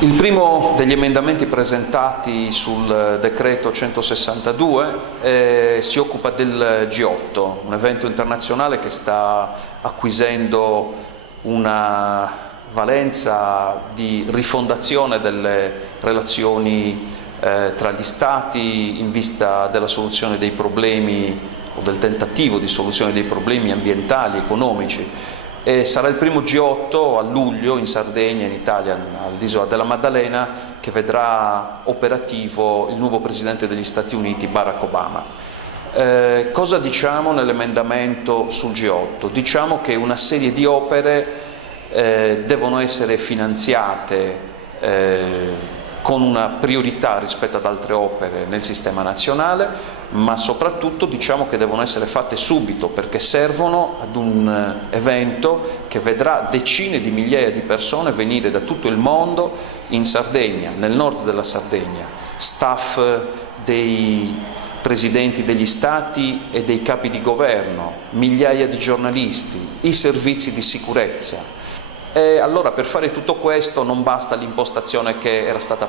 Il primo degli emendamenti presentati sul decreto 162 si occupa del G8, un evento internazionale che sta acquisendo una valenza di rifondazione delle relazioni tra gli Stati in vista della soluzione dei problemi o del tentativo di soluzione dei problemi ambientali, economici. E sarà il primo G8 a luglio in Sardegna, in Italia, all'isola della Maddalena, che vedrà operativo il nuovo Presidente degli Stati Uniti, Barack Obama. Cosa diciamo nell'emendamento sul G8? Diciamo che una serie di opere devono essere finanziate con una priorità rispetto ad altre opere nel sistema nazionale, ma soprattutto diciamo che devono essere fatte subito, perché servono ad un evento che vedrà decine di migliaia di persone venire da tutto il mondo in Sardegna, nel nord della Sardegna, staff dei presidenti degli stati e dei capi di governo, migliaia di giornalisti, i servizi di sicurezza. E allora per fare tutto questo non basta l'impostazione che era stata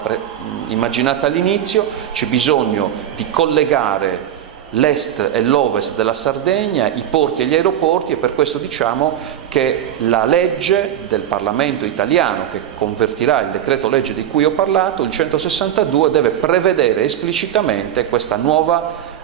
immaginata all'inizio, c'è bisogno di collegare l'est e l'ovest della Sardegna, i porti e gli aeroporti, e per questo diciamo che la legge del Parlamento italiano che convertirà il decreto legge di cui ho parlato, il 162, deve prevedere esplicitamente questa nuova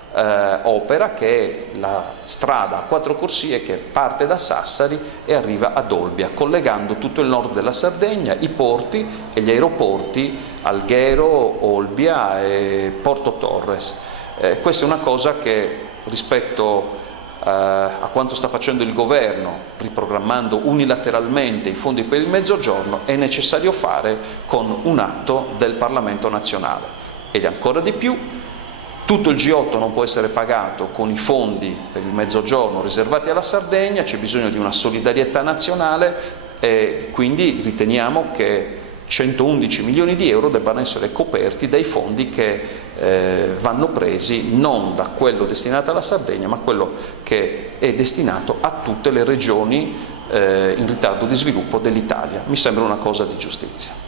opera, che è la strada a 4 corsie che parte da Sassari e arriva ad Olbia, collegando tutto il nord della Sardegna, i porti e gli aeroporti Alghero, Olbia e Porto Torres. Questa è una cosa che rispetto a quanto sta facendo il governo, riprogrammando unilateralmente i fondi per il Mezzogiorno, è necessario fare con un atto del Parlamento nazionale. Ed ancora di più, tutto il G8 non può essere pagato con i fondi per il Mezzogiorno riservati alla Sardegna, c'è bisogno di una solidarietà nazionale e quindi riteniamo che 111 milioni di euro debbano essere coperti dai fondi che vanno presi non da quello destinato alla Sardegna, ma quello che è destinato a tutte le regioni in ritardo di sviluppo dell'Italia. Mi sembra una cosa di giustizia.